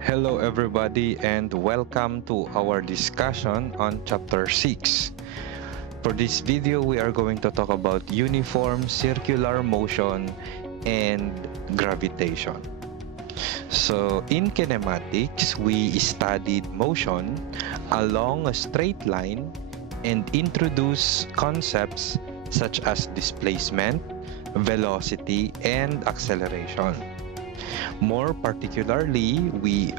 Hello everybody and welcome to our discussion on chapter 6. For this video, we are going to talk about uniform circular motion and gravitation. So in kinematics, we studied motion along a straight line and introduced concepts such as displacement, velocity, and acceleration. More particularly, we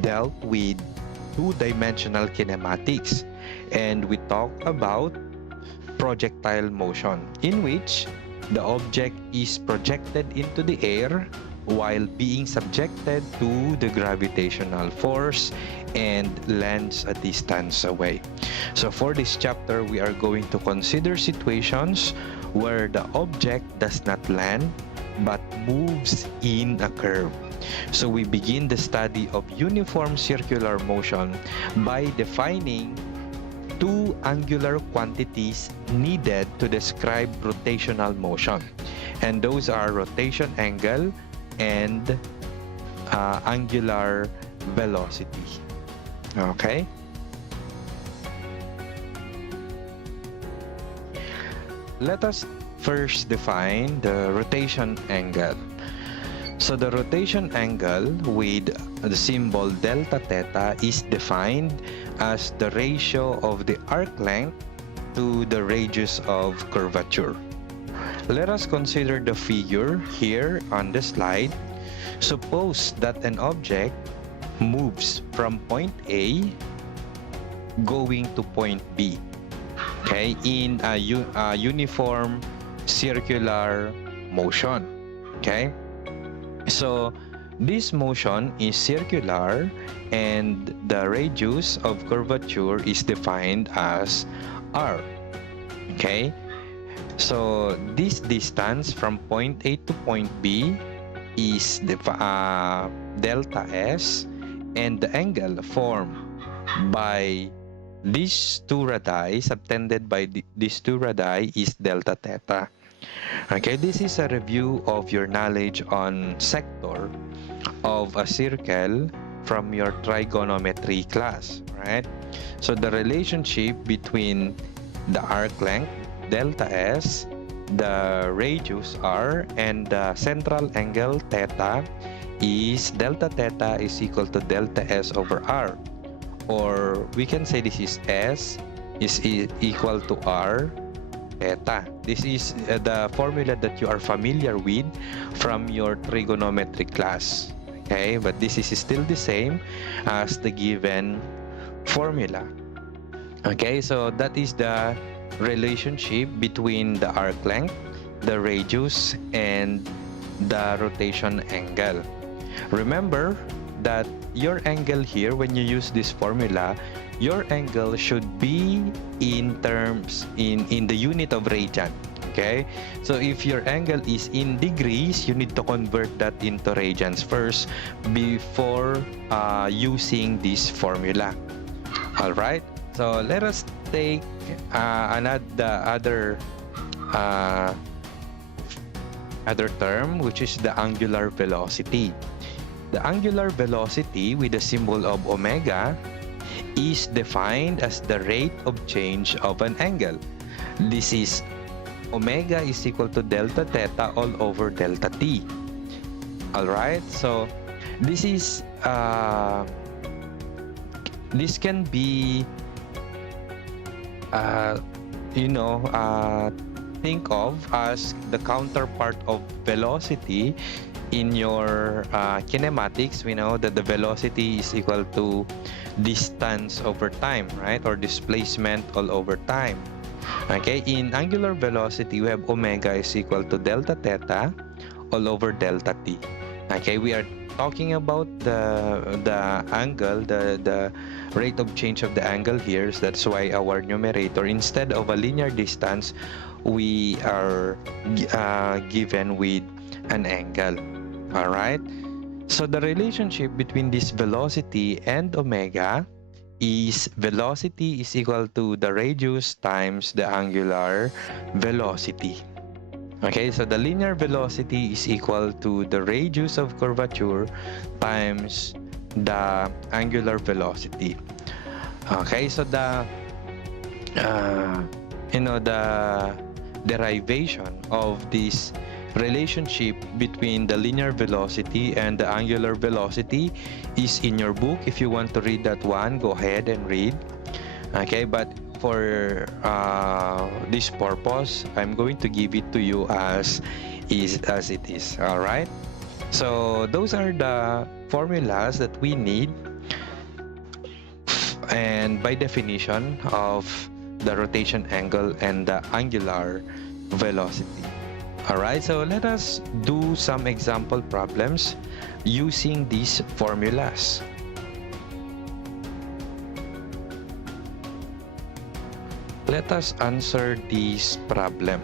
dealt with two-dimensional kinematics and we talked about projectile motion, in which the object is projected into the air while being subjected to the gravitational force and lands a distance away. So for this chapter, we are going to consider situations where the object does not land but moves in a curve. So we begin the study of uniform circular motion by defining two angular quantities needed to describe rotational motion. And those are rotation angle and angular velocity. Okay? Let us first define the rotation angle. So the rotation angle with the symbol delta theta is defined as the ratio of the arc length to the radius of curvature. Let us consider the figure here on the slide. Suppose that an object moves from point A going to point B, okay, in a uniform circular motion. Okay, so this motion is circular and the radius of curvature is defined as r. Okay, so this distance from point A to point B is the delta s, and the angle formed by these two radii, subtended by these two radii, is delta theta. Okay, this is a review of your knowledge on sector of a circle from your trigonometry class, right? So the relationship between the arc length, delta s, the radius r, and the central angle theta is delta theta is equal to delta s over r. Or we can say this is S is equal to R theta. This is the formula that you are familiar with from your trigonometry class. Okay, but this is still the same as the given formula. Okay, so that is the relationship between the arc length, the radius, and the rotation angle. Remember that your angle here, when you use this formula, your angle should be in terms in the unit of radian. Okay, so if your angle is in degrees, you need to convert that into radians first before using this formula. All right, so let us take other term, which is the angular velocity. The angular velocity with the symbol of omega is defined as the rate of change of an angle. This is omega is equal to delta theta all over delta t. Alright, so this is this can be think of as the counterpart of velocity. In your kinematics, we know that the velocity is equal to distance over time, right? Or displacement all over time. Okay, in angular velocity, we have omega is equal to delta theta all over delta t. Okay, we are talking about the angle, the rate of change of the angle here. So that's why our numerator, instead of a linear distance, we are given with an angle. All right, so the relationship between this velocity and omega is velocity is equal to the radius times the angular velocity. Okay, so the linear velocity is equal to the radius of curvature times the angular velocity. Okay, so the the derivation of this relationship between the linear velocity and the angular velocity is in your book. If you want to read that one, go ahead and read. Okay, but for this purpose, I'm going to give it to you as it is. All right, so those are the formulas that we need, and by definition of the rotation angle and the angular velocity. All right, so let us do some example problems using these formulas. Let us answer this problem.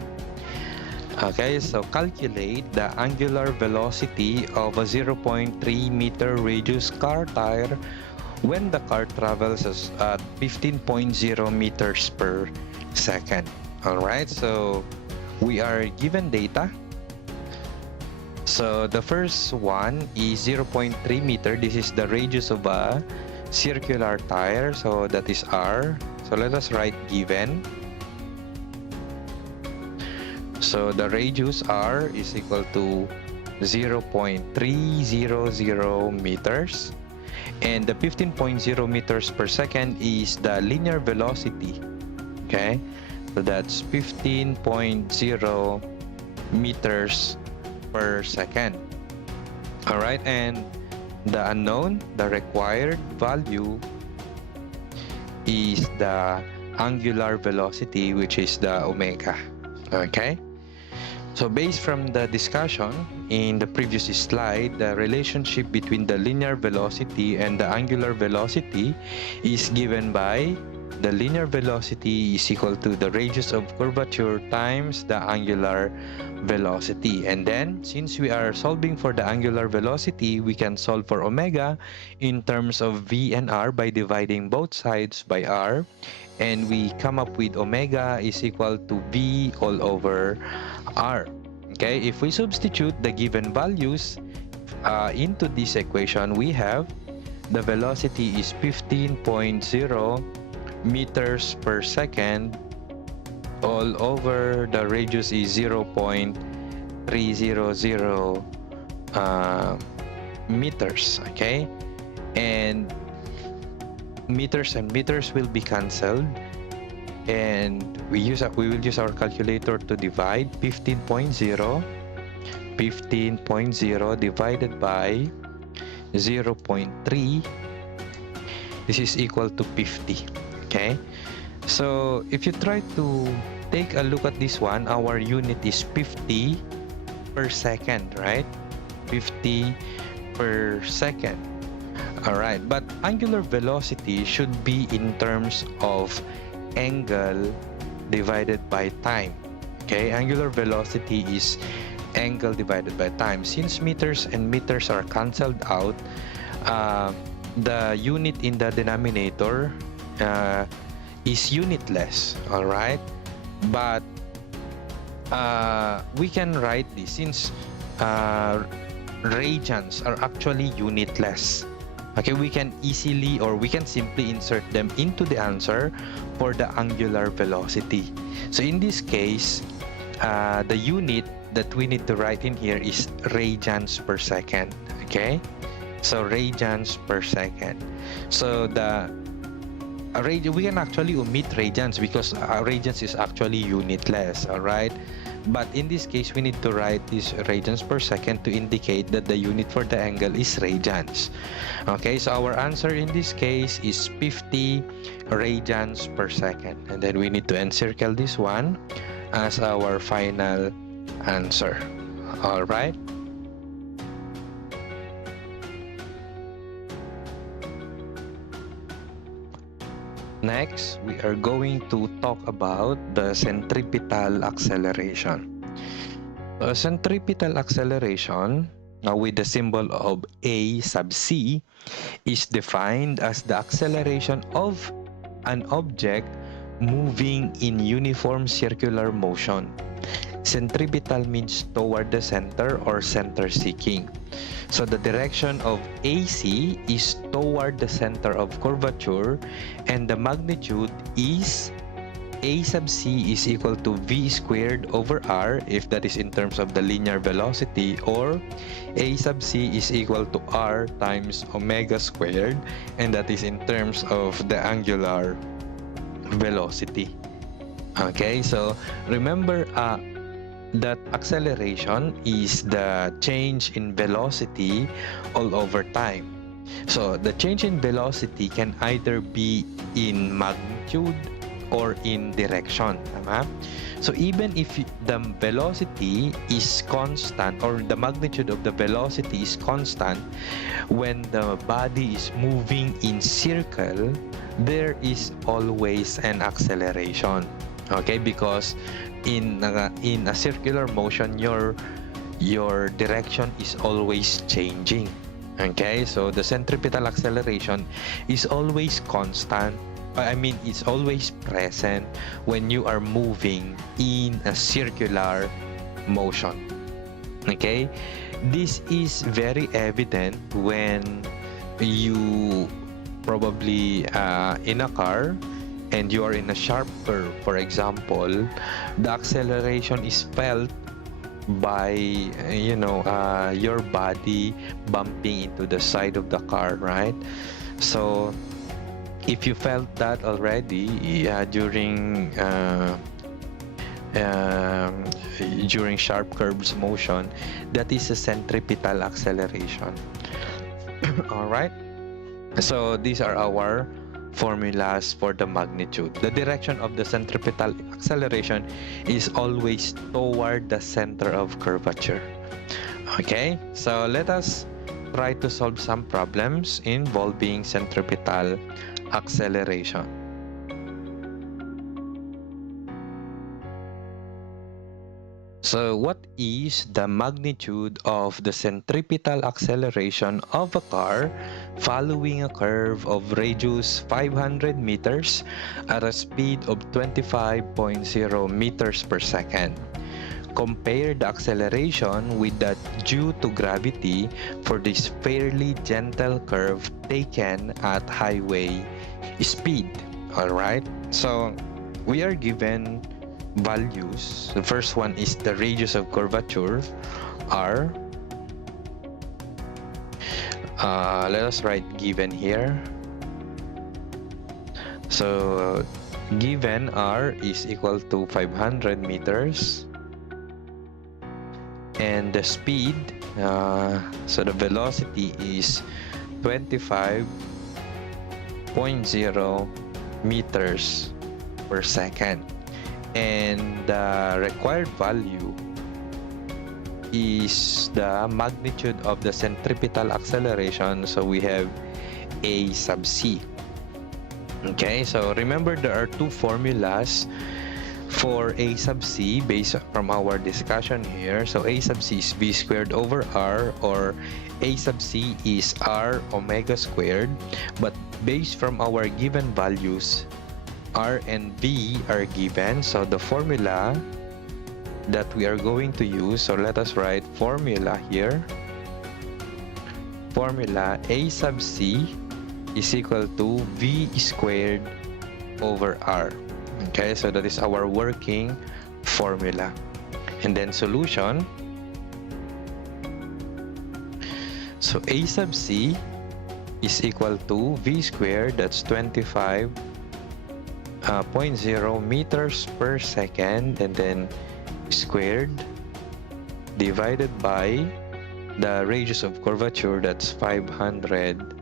Okay, so calculate the angular velocity of a 0.3 meter radius car tire when the car travels at 15.0 meters per second. All right, so we are given data. So the first one is 0.3 meter. This is the radius of a circular tire, so that is R. So let us write given. So the radius R is equal to 0.300 meters, and the 15.0 meters per second is the linear velocity. Okay, so that's 15.0 meters per second. All right, and the unknown, the required value is the angular velocity, which is the omega. Okay, so based from the discussion in the previous slide, the relationship between the linear velocity and the angular velocity is given by the linear velocity is equal to the radius of curvature times the angular velocity. And then, since we are solving for the angular velocity, we can solve for omega in terms of V and R by dividing both sides by R. And we come up with omega is equal to V all over R. Okay, if we substitute the given values into this equation, we have the velocity is 15.0 meters per second all over the radius is 0.300 meters. Okay, and meters will be cancelled, and we will use our calculator to divide 15.0 divided by 0.3. This is equal to 50. Okay, so if you try to take a look at this one, our unit is 50 per second, right? 50 per second. All right, but angular velocity should be in terms of angle divided by time. Okay, angular velocity is angle divided by time. Since meters and meters are cancelled out, the unit in the denominator is unitless. All right, but we can write this since radians are actually unitless. Okay, we can easily, or we can simply insert them into the answer for the angular velocity. So in this case, the unit that we need to write in here is radians per second. Okay, so radians per second. So we can actually omit radians because radians is actually unitless. All right, but in this case we need to write this radians per second to indicate that the unit for the angle is radians. Okay, so our answer in this case is 50 radians per second, and then we need to encircle this one as our final answer. All right. Next, we are going to talk about the centripetal acceleration. Centripetal acceleration, with the symbol of A sub c, is defined as the acceleration of an object moving in uniform circular motion Centripetal means toward the center or center seeking. So the direction of AC is toward the center of curvature, and the magnitude is A sub C is equal to V squared over R if that is in terms of the linear velocity, or A sub C is equal to R times omega squared, and that is in terms of the angular velocity. Okay, so remember that acceleration is the change in velocity all over time. So the change in velocity can either be in magnitude or in direction, tama? So even if the velocity is constant, or the magnitude of the velocity is constant, when the body is moving in circle, there is always an acceleration. Okay, because in a circular motion, your direction is always changing. Okay, so the centripetal acceleration is always constant. I mean, it's always present when you are moving in a circular motion. Okay, this is very evident when you probably in a car and you are in a sharp curve, for example. The acceleration is felt by your body bumping into the side of the car, right? So if you felt that already during sharp curves motion, that is a centripetal acceleration. All right, so these are our formulas for the magnitude. The direction of the centripetal acceleration is always toward the center of curvature. Okay, so let us try to solve some problems involving centripetal acceleration. So what is the magnitude of the centripetal acceleration of a car following a curve of radius 500 meters at a speed of 25.0 meters per second? Compare the acceleration with that due to gravity for this fairly gentle curve taken at highway speed. Alright, so we are given values. The first one is the radius of curvature, R. Let us write given here. So given R is equal to 500 meters, and the speed, so the velocity is 25.0 meters per second, and the required value is the magnitude of the centripetal acceleration. So we have A sub C. Okay, so remember there are two formulas for A sub C based from our discussion here. So A sub C is V squared over R, or A sub C is R omega squared. But based from our given values, R and V are given. So the formula that we are going to use, so let us write formula here. Formula A sub C is equal to V squared over R. Okay, so that is our working formula. And then solution. So A sub C is equal to V squared, that's 25.0 meters per second, and then squared divided by the radius of curvature, that's 500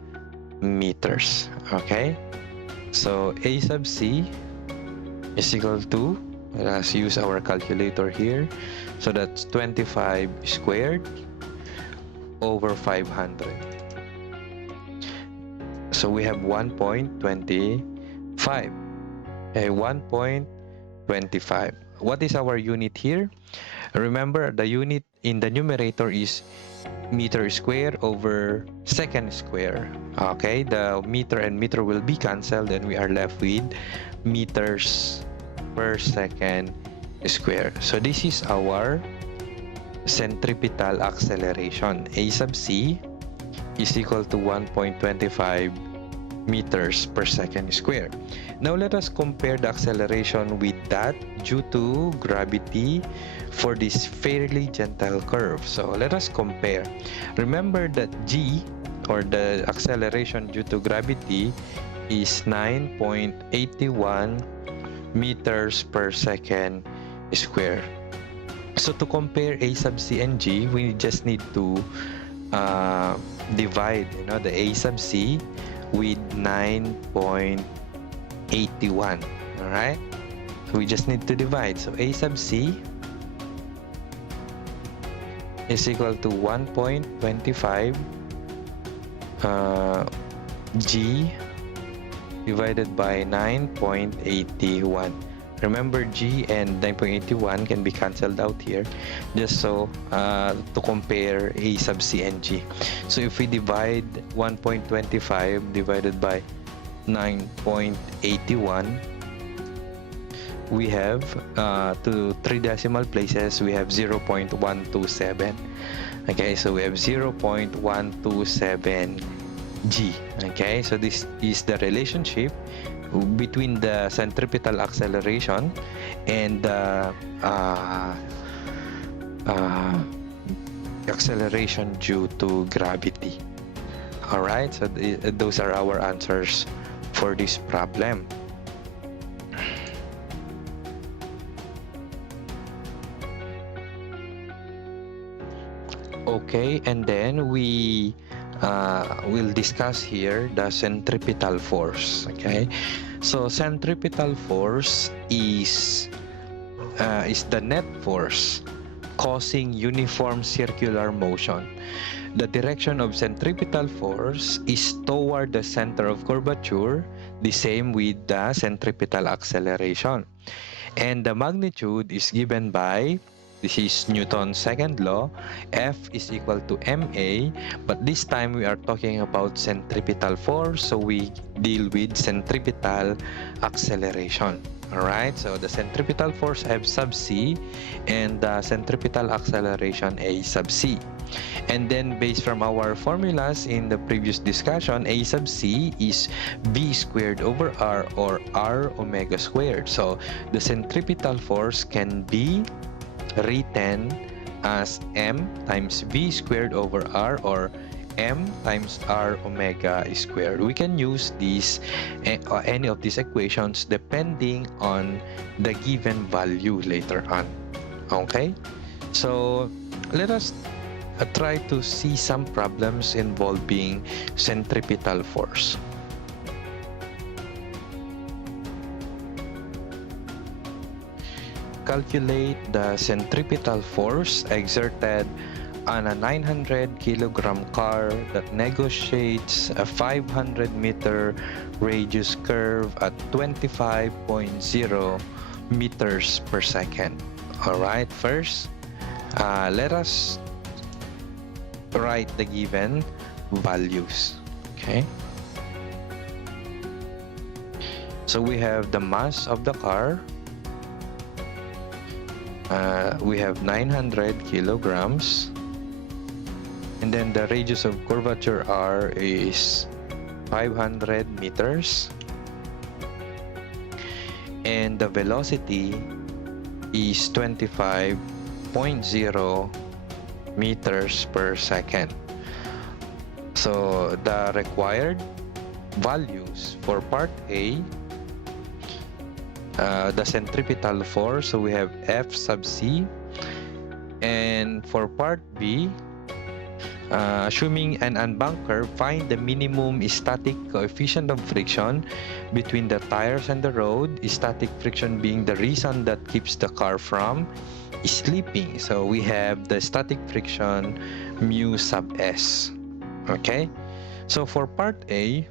meters. Okay, so A sub C is equal to, let's use our calculator here, so that's 25 squared over 500. So we have 1.25. 1.25. What is our unit here? Remember, the unit in the numerator is meter square over second square. Okay, the meter and meter will be cancelled, and we are left with meters per second square. So this is our centripetal acceleration. A sub c is equal to 1.25 meters per second square. Now let us compare the acceleration with that due to gravity for this fairly gentle curve. So let us compare. Remember that g, or the acceleration due to gravity, is 9.81 meters per second square. So to compare a sub c and g, we just need to divide, the a sub c with 9.81. All right, so we just need to divide. So a sub c is equal to 1.25 g divided by 9.81. Remember, g and 9.81 can be cancelled out here, just so to compare a sub c and g. So if we divide 1.25 divided by 9.81, we have to 3 decimal places, we have 0.127. Okay, so we have 0.127 g. Okay, so this is the relationship between the centripetal acceleration and the acceleration due to gravity. All right, so those are our answers for this problem. Okay, and then we will discuss here the centripetal force. Okay, so centripetal force is the net force causing uniform circular motion. The direction of centripetal force is toward the center of curvature, the same with the centripetal acceleration. And the magnitude is given by, this is Newton's second law, F is equal to ma, but this time we are talking about centripetal force, so we deal with centripetal acceleration. Alright, so the centripetal force F sub c and the centripetal acceleration A sub c. And then based from our formulas in the previous discussion, A sub c is v squared over r, or r omega squared. So the centripetal force can be written as m times v squared over r, or m times r omega squared. We can use these any of these equations depending on the given value later on. Okay, so let us try to see some problems involving centripetal force. Calculate the centripetal force exerted on a 900 kilogram car that negotiates a 500 meter radius curve at 25.0 meters per second. Alright, first let us write the given values. Okay, so we have the mass of the car. We have 900 kilograms, and then the radius of curvature r is 500 meters, and the velocity is 25.0 meters per second. So the required values for part A, the centripetal force, so we have F sub c, and for part B, assuming an unbanked curve, find the minimum static coefficient of friction between the tires and the road, static friction being the reason that keeps the car from slipping. So we have the static friction mu sub s. Okay, so for part A,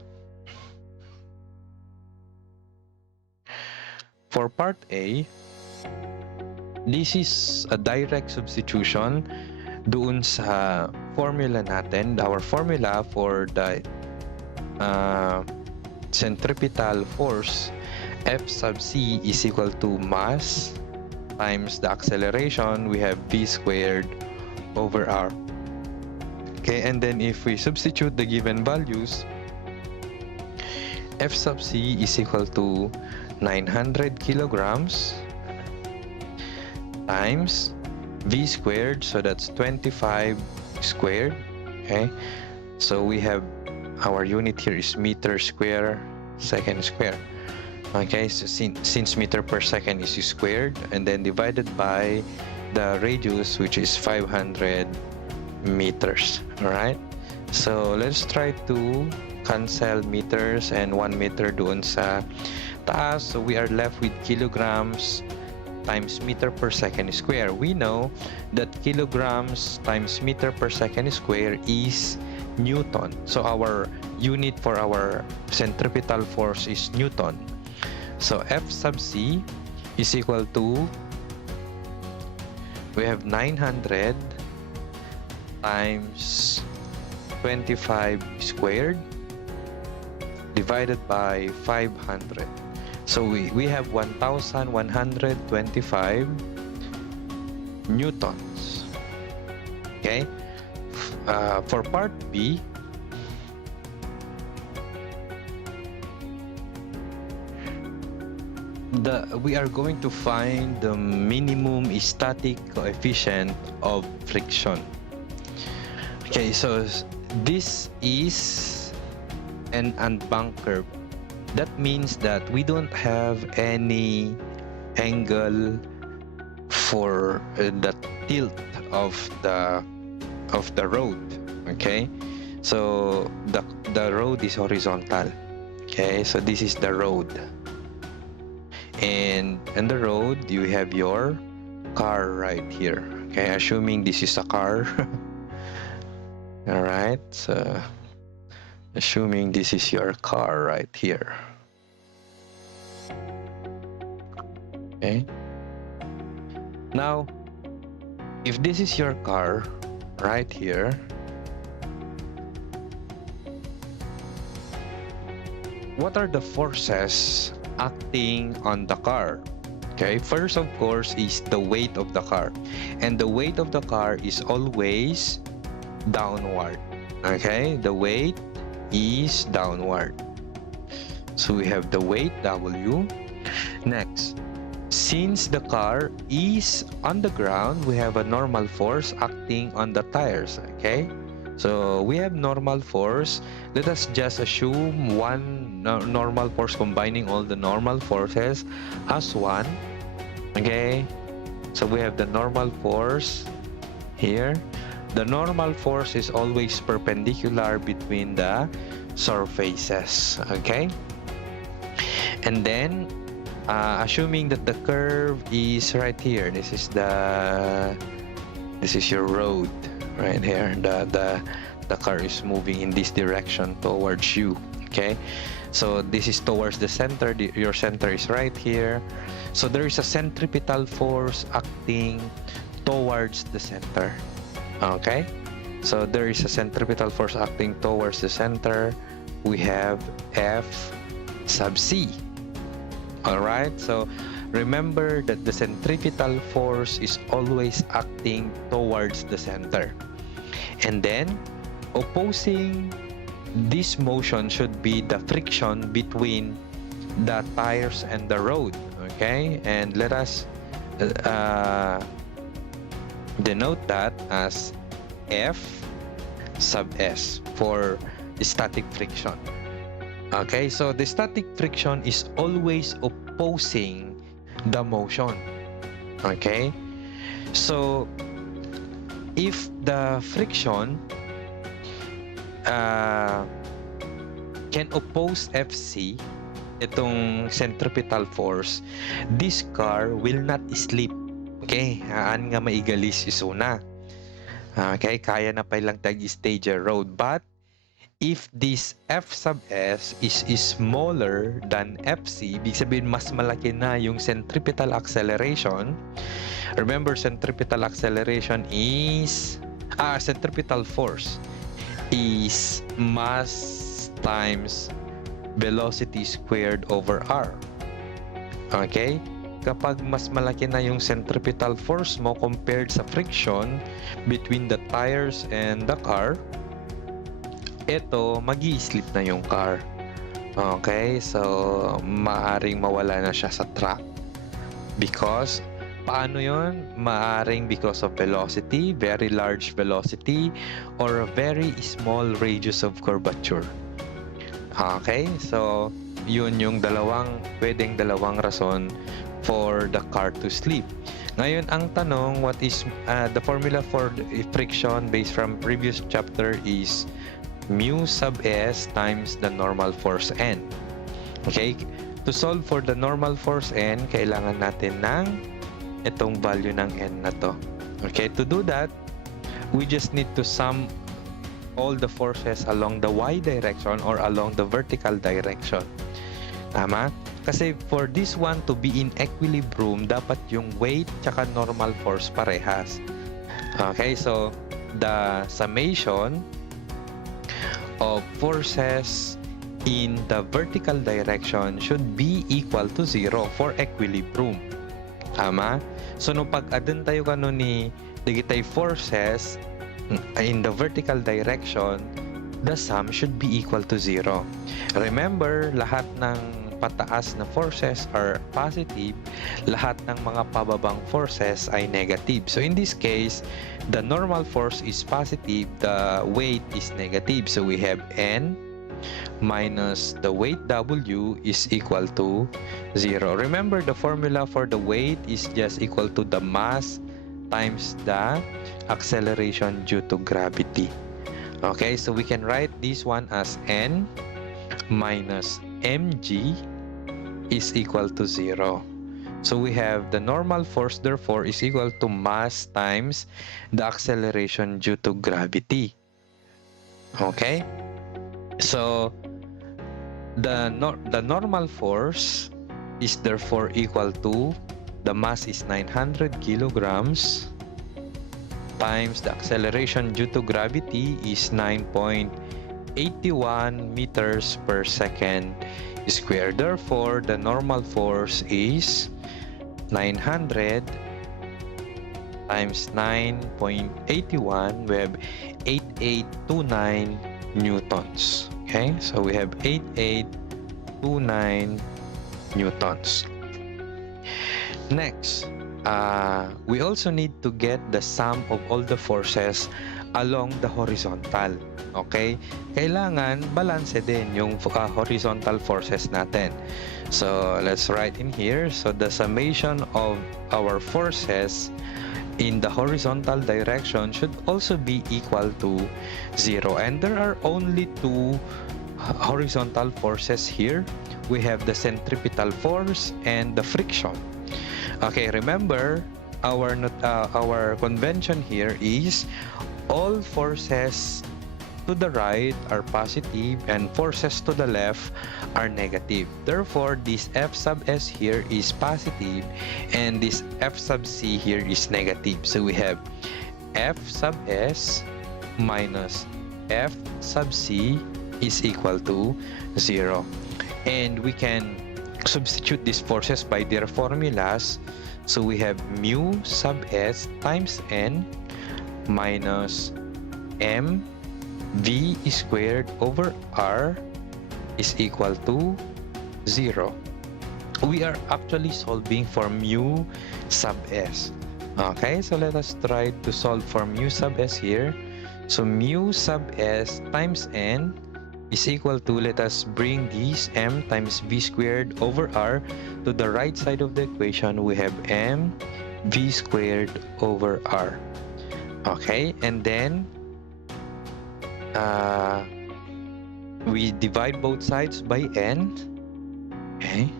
this is a direct substitution doon sa formula natin. Our formula for the centripetal force F sub c is equal to mass times the acceleration, we have v squared over r. Okay, and then if we substitute the given values, F sub c is equal to 900 kilograms times v squared, so that's 25 squared. Okay, so we have our unit here is meter square second square. Okay, so since meter per second is squared, and then divided by the radius, which is 500 meters. All right, so let's try to cancel meters and 1 meter doon sa taas. So we are left with kilograms times meter per second square. We know that kilograms times meter per second square is Newton. So our unit for our centripetal force is Newton. So F sub c is equal to, we have 900 times 25 squared divided by 500. So we have 1,125 newtons. Okay, for part B, we are going to find the minimum static coefficient of friction. Okay, so this is an unbanked curve. That means that we don't have any angle for the tilt of the road. Okay, so the road is horizontal. Okay, so this is the road, and in the road you have your car right here. Okay, assuming this is a car. All right, so assuming this is your car right here. Okay, now if this is your car right here, what are the forces acting on the car? Okay, first of course is the weight of the car, and the weight of the car is always downward. Okay, the weight is downward, so we have the weight W. Next, since the car is on the ground, we have a normal force acting on the tires. Okay, so we have normal force. Let us just assume one normal force, combining all the normal forces as one. Okay, so we have the normal force here. The normal force is always perpendicular between the surfaces. Okay, and then assuming that the curve is right here, this is your road right here. The car is moving in this direction towards you. Okay, so this is towards the center. Your center is right here, so there is a centripetal force acting towards the center. Okay, so there is a centripetal force acting towards the center. We have F sub c. All right, so remember that the centripetal force is always acting towards the center, and then opposing this motion should be the friction between the tires and the road. Okay, and let us denote that as F sub s for static friction. Okay, so the static friction is always opposing the motion. Okay, so if the friction can oppose FC, itong centripetal force, this car will not slip. Okay, aan nga maigalis isuna. Okay, kaya na pailang tag-stage road. But if this F sub S is smaller than FC, ibig sabihin mas malaki na yung centripetal acceleration. Remember, centripetal acceleration is centripetal force is mass times velocity squared over r. Okay, kapag mas malaki na yung centripetal force mo compared sa friction between the tires and the car, ito, magi-slip na yung car. Okay, so maaring mawala na siya sa track. Because, paano yon? Maaring because of velocity, very large velocity, or a very small radius of curvature. Okay, so yun yung pwedeng dalawang rason for the car to slip. Ngayon, ang tanong, what is the formula for the friction based from previous chapter is mu sub s times the normal force n. Okay? To solve for the normal force n, kailangan natin ng itong value ng n na to. Okay? To do that, we just need to sum all the forces along the y direction or along the vertical direction. Tama? Kasi for this one to be in equilibrium, dapat yung weight tsaka normal force parehas. Okay? So, the summation of forces in the vertical direction should be equal to 0 for equilibrium. Tama? So, nung pag-add tayo ni digitay forces in the vertical direction, the sum should be equal to 0. Remember, lahat ng pataas na forces are positive, lahat ng mga pababang forces ay negative. So in this case, the normal force is positive, the weight is negative. So we have N minus the weight W is equal to 0. Remember, the formula for the weight is just equal to the mass times the acceleration due to gravity. Okay, so we can write this one as N minus mg is equal to 0. So we have the normal force therefore is equal to mass times the acceleration due to gravity. Okay? So the normal force is therefore equal to, the mass is 900 kilograms times the acceleration due to gravity is 9.81 meters per second square. Therefore, the normal force is 900 times 9.81. We have 8829 newtons. Okay, so we have 8829 newtons. Next, we also need to get the sum of all the forces along the horizontal. Okay? Kailangan balance din yung horizontal forces natin. So, let's write in here. So, the summation of our forces in the horizontal direction should also be equal to 0. And there are only two horizontal forces here. We have the centripetal force and the friction. Okay, remember, our convention here is all forces to the right are positive and forces to the left are negative. Therefore, this F sub S here is positive and this F sub C here is negative. So we have F sub S minus F sub C is equal to 0. And we can substitute these forces by their formulas. So we have mu sub S times N minus M V squared over R is equal to 0. We are actually solving for mu sub S. Okay, so let us try to solve for mu sub S here. So mu sub S times N is equal to, let us bring this M times V squared over R to the right side of the equation. We have M V squared over R. Okay, and then we divide both sides by N. Okay,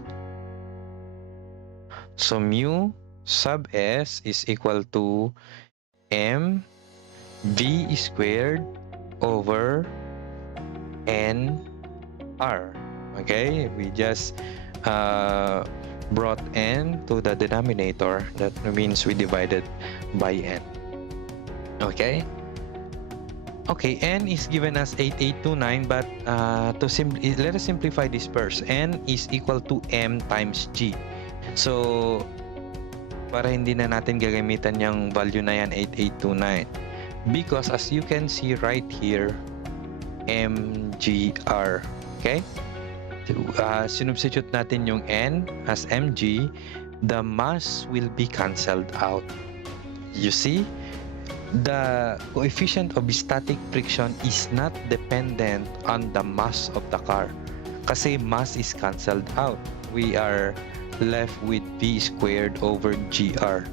so mu sub S is equal to M V squared over N R. Okay, we just brought N to the denominator. That means we divided by N. Okay. Okay, N is given as 8829, but let us simplify this first. N is equal to M times G. So, para hindi na natin gagamitan yung value na yan, 8829. Because as you can see right here, mgr. Okay? Sinubstitute natin yung n as mg, the mass will be cancelled out. You see? The coefficient of static friction is not dependent on the mass of the car. Kasi mass is cancelled out. We are left with v squared over gr.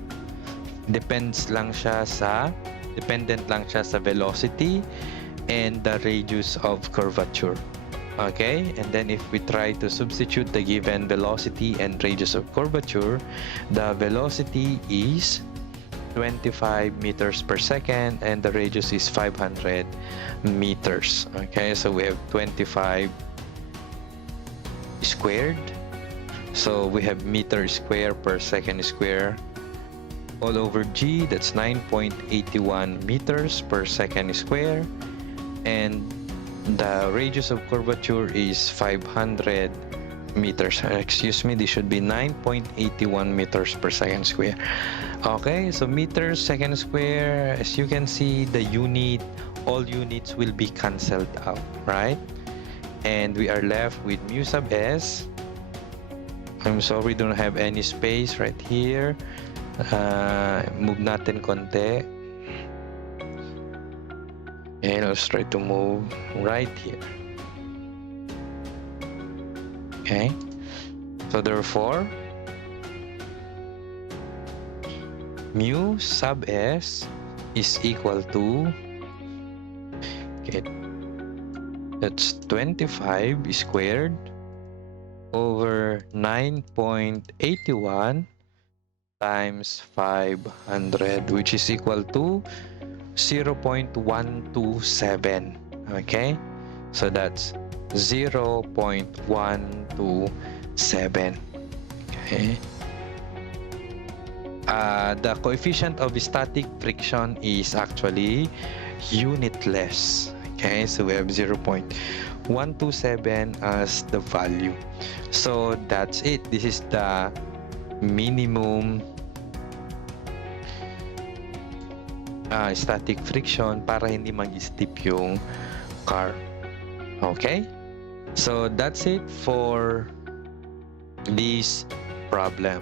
Dependent lang siya sa velocity and the radius of curvature. Okay, and then if we try to substitute the given velocity and radius of curvature, the velocity is 25 meters per second and the radius is 500 meters. Okay, so we have 25 squared. So we have meter square per second square all over g, that's 9.81 meters per second square, and the radius of curvature is 500 meters. Excuse me, this should be 9.81 meters per second square. Okay, so meters second square, as you can see, the all units will be cancelled out, right? And we are left with mu sub s. I'm sorry, we don't have any space right here. Move natin konti. And let's try to move right here. Okay, so therefore mu sub s is equal to, okay, that's 25 squared over 9.81 times 500, which is equal to 0.127. Okay, so that's 0.127. Okay, the coefficient of static friction is actually unitless. Okay, so we have 0.127 as the value. So that's it. This is the minimum static friction para hindi mag-steep yung car. Okay, so that's it for this problem.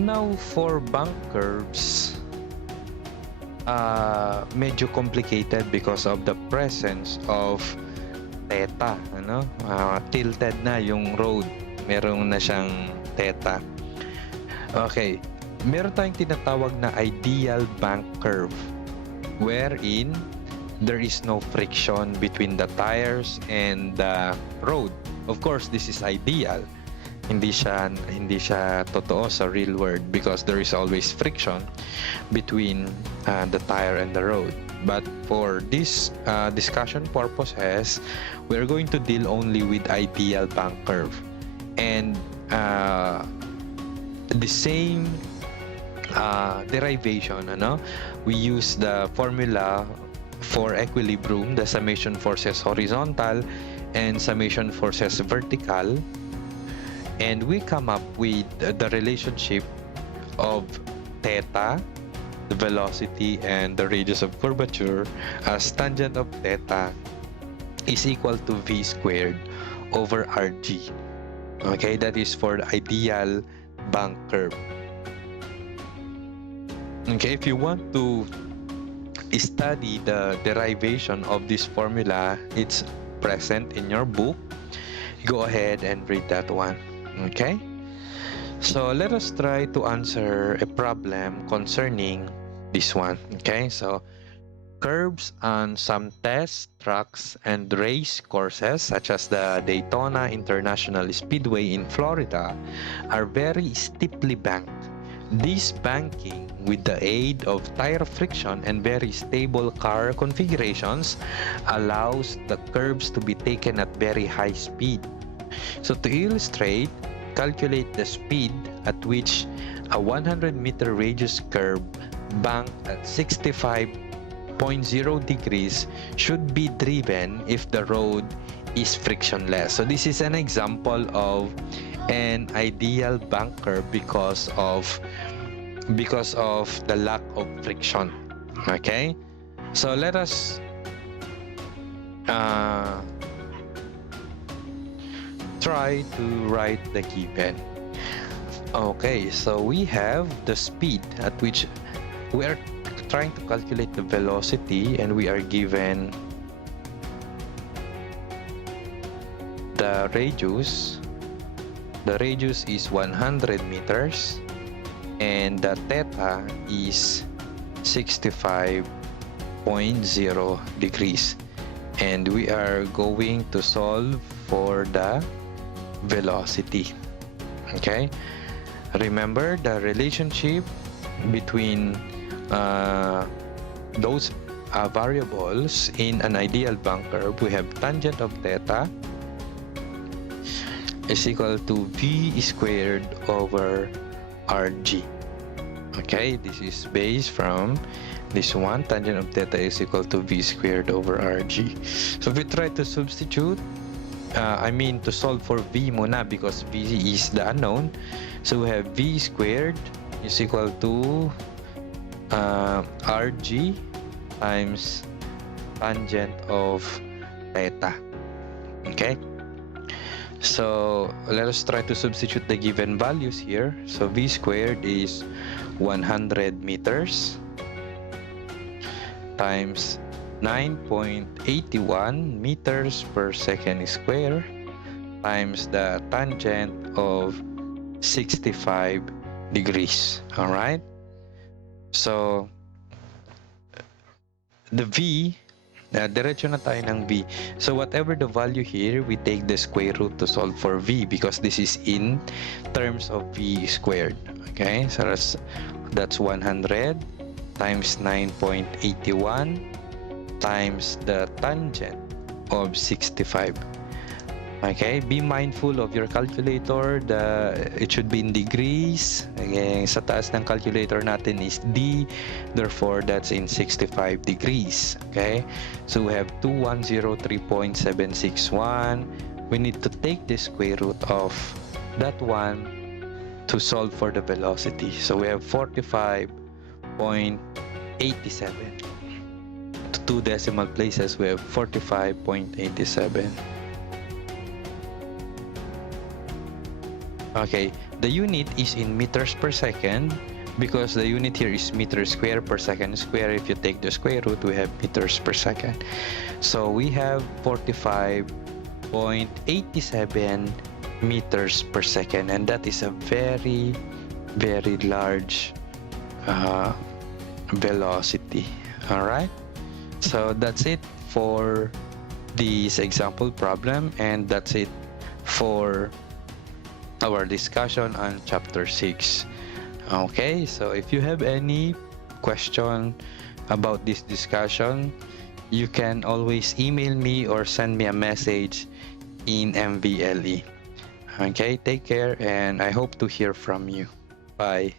Now for bank curves, medyo complicated because of the presence of theta, ano? Tilted na yung road, meron na siyang theta. Okay, meron tayong tinatawag na ideal bank curve wherein there is no friction between the tires and the road. Of course, this is ideal. Hindi siya totoo sa real world because there is always friction between the tire and the road. But for this discussion purposes, we're going to deal only with ideal bank curve. And the same derivation, we use the formula for equilibrium, the summation forces horizontal and summation forces vertical, and we come up with the relationship of theta, the velocity, and the radius of curvature as tangent of theta is equal to v squared over rg. Okay, that is for the ideal bank curve. Okay, if you want to study the derivation of this formula, it's present in your book. Go ahead and read that one. Okay, so let us try to answer a problem concerning this one. Okay, so curves on some test tracks and race courses such as the Daytona International Speedway in Florida are very steeply banked. This banking, with the aid of tire friction and very stable car configurations, allows the curves to be taken at very high speed. So to illustrate, calculate the speed at which a 100-meter radius curve banked at 65 0.0 degrees should be driven if the road is frictionless. So this is an example of an ideal bunker because of the lack of friction. Okay, so let us try to write the given. Okay, so we have the speed at which we are trying to calculate the velocity, and we are given the radius. The radius is 100 meters and the theta is 65.0 degrees, and we are going to solve for the velocity. Okay, remember the relationship between those variables in an ideal bunker. We have tangent of theta is equal to v squared over rg. Okay, this is based from this one. Tangent of theta is equal to v squared over rg. So if we try to substitute, to solve for v muna because v is the unknown. So we have v squared is equal to rg times tangent of theta. Okay, so let us try to substitute the given values here. So v squared is 100 meters times 9.81 meters per second square times the tangent of 65 degrees. All right, so the v, diretso na tayo ng v. So whatever the value here, we take the square root to solve for v because this is in terms of v squared. Okay, so that's 100 times 9.81 times the tangent of 65. Okay, be mindful of your calculator. It should be in degrees. Okay, sa taas ng calculator natin is D, therefore that's in 65 degrees. Okay, so we have 2103.761. We need to take the square root of that one to solve for the velocity. So we have 45.87. To two decimal places, we have 45.87. Okay, the unit is in meters per second because the unit here is meters square per second square. If you take the square root, we have meters per second. So we have 45.87 meters per second, and that is a very, very large velocity. All right, so that's it for this example problem, and that's it for our discussion on chapter 6. Okay, so if you have any question about this discussion, you can always email me or send me a message in MVLE. Okay, take care and I hope to hear from you. Bye.